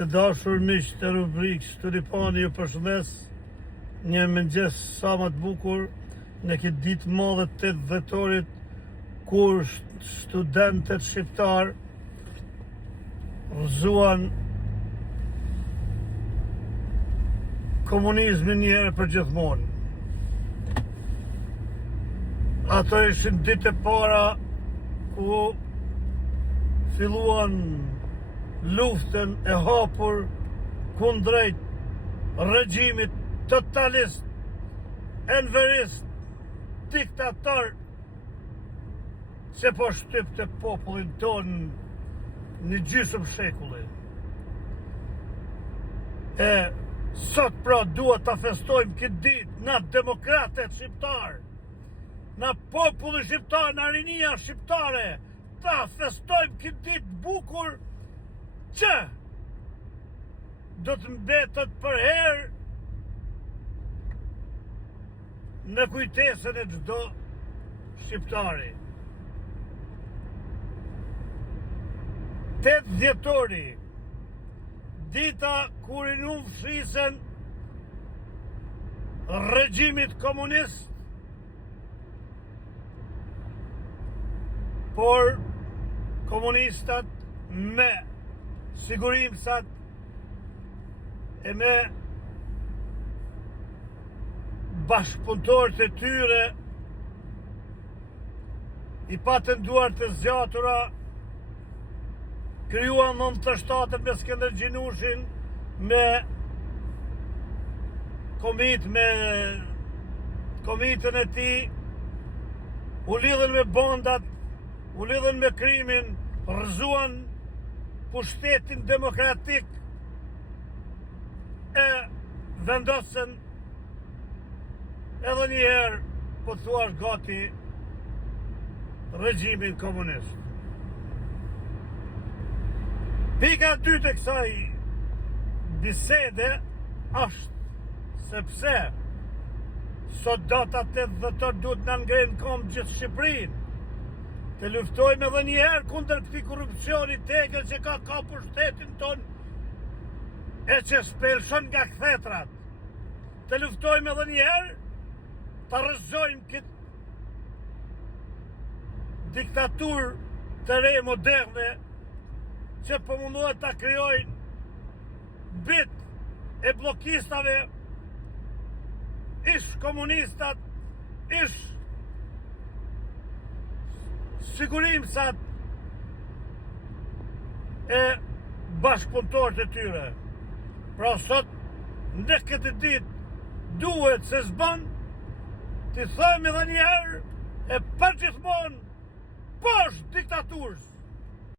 Të dashur miq të rubrikës Tulipani ju përshëndes. Një mëngjes sa më të bukur në këtë ditë madhe të 8 dhjetorit, kur studentët shqiptar rrëzuan komunizmin një herë për gjithmonë. Ato ishin ditë e para ku filluan luftën e hapur kundrejt regjimit totalist, enverist, diktator, se po shtypte popullin ton një gjysmë shekulli. E sot pra duhet ta festojmë këtë ditë na demokratët shqiptar, na populli shqiptar, na rinia shqiptare, ta festojmë këtë ditë bukur që do të mbetet për herë në kujtesën e çdo shqiptari. 8 dhjetori, dita kur i numfshisen regjimit komunist, por komunistat me sigurimsat e me bashkëpunëtorët e tyre i patën duart të zgjatura, krijuan 97 me Skënder Gjinushin, me komitën e tij, u lidhen me bandat, u lidhen me krimin, rrëzuan pushtetin demokratik, e vendosën edhe një herë, po thuash gati, regjimin komunist. Pika e dytë e kësaj bisede është sepse sot data 8 dhjetor duhet na ngrenë kom gjithë Shqipërinë. Të luftojmë edhe një herë kundër këtij korrupsioni tegël që ka kapur shtetin ton e që shpelshon nga kthetrat. Të luftojmë edhe një herë, ta rrëzojmë këtë diktaturë të re moderne që përmundohet ta krijojnë bit e bllokistave, ish komunistat, ish sigurimsat e bashkëpunëtorët e tyre. Pra sot, në këtë ditë, duhet se s'bën të thëmë edhe një herë e përgjithmonë poshtë diktaturës.